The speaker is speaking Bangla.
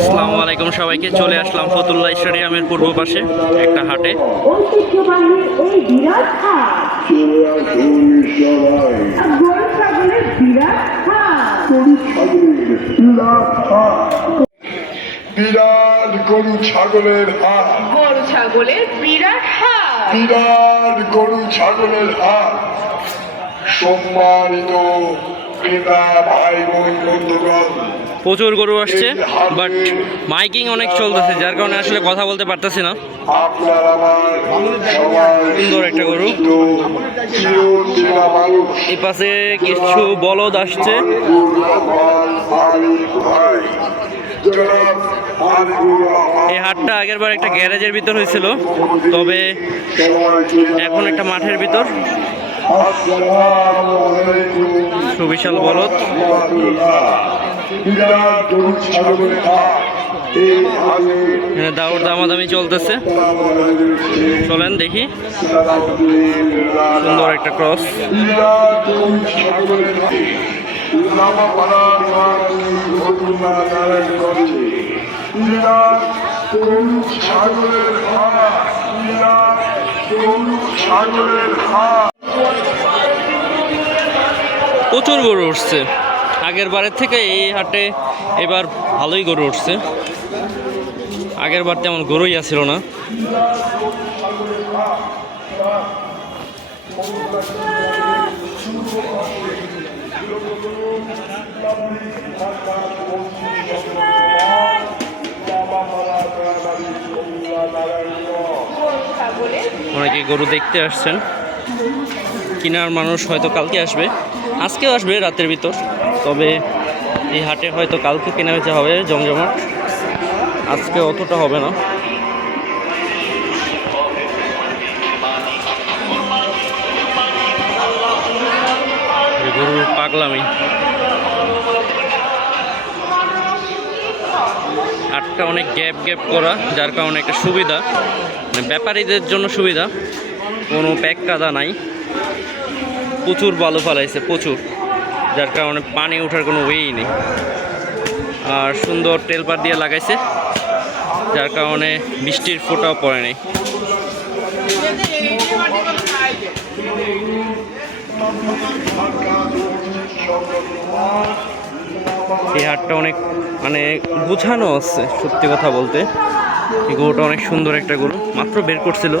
আসসালামু আলাইকুম সবাইকে। চলে আসলাম ফতুল্লাহ স্টেডিয়ামের পূর্ব পাশে একটা হাটে। বিরাট গরু ছাগলের হাট, গরু ছাগলের বিরাট হাট, বিরাট গরু ছাগলের হাট। সম্মানিত ক্রেতা ভাই বোন বন্ধুগণ, প্রচুর গরু আসছে, বাট মাইকিং অনেক চলতেছে, যার কারণে আসলে কথা বলতে পারতেছি না। আপনার আমার সবার সুন্দর একটা গরু। চিরচেনা মানুষ এই পাশে কিছু বলদ আসছে। ভাই জনাব আরিফুর রহমান, এই হাটটা আগেরবার একটা গ্যারেজের ভিতর হয়েছিল, তবে এখন একটা মাঠের ভিতর। আসসালামু আলাইকুম। সুবিশাল বলদ। বিরাট গরু ছাগলের হাট, এই হাটে এখানে দাউর দামাদামি চলতেছে, চলেন দেখি। সুন্দর একটা ক্রস। বিরাট গরু ছাগলের হাটে লামাপাড়ার মাঝি ফতুল্লাহ নারায়ণগঞ্জে বিরাট গরু ছাগলের হাট, বিরাট গরু ছাগলের হাট। প্রচুর গরু উঠছে আগের বারের থেকে। এই হাটে এবার ভালোই গরু উঠছে। আগের বার তেমন গরুই আসছিল না। অনেকে গরু দেখতে আসছেন। কেনার মানুষ হয়তো কালকে আসবে, আজকেও আসবে রাতের ভিতর। তবে এই হাটে হয়তো কালকে কেনা বেচা হবে জমজমাট, আজকে অতটা হবে না। গরুর পাগলামি। হাটটা অনেক গ্যাপ গ্যাপ করা, যার কারণে একটা সুবিধা, মানে ব্যাপারীদের জন্য সুবিধা। কোনো প্যাক কাদা নাই, প্রচুর বালু ফালাইছে প্রচুর, যার কারণে পানি ওঠার কোনো ওয়েই নেই। আর সুন্দর টেলপার দিয়ে লাগাইছে, যার কারণে বৃষ্টির ফোঁটাও পড়ে নেই। এই হাটটা অনেক মানে গুছানো আছে, সত্যি কথা বলতে। এই গরুটা অনেক সুন্দর একটা গরু, মাত্র বের করছিল।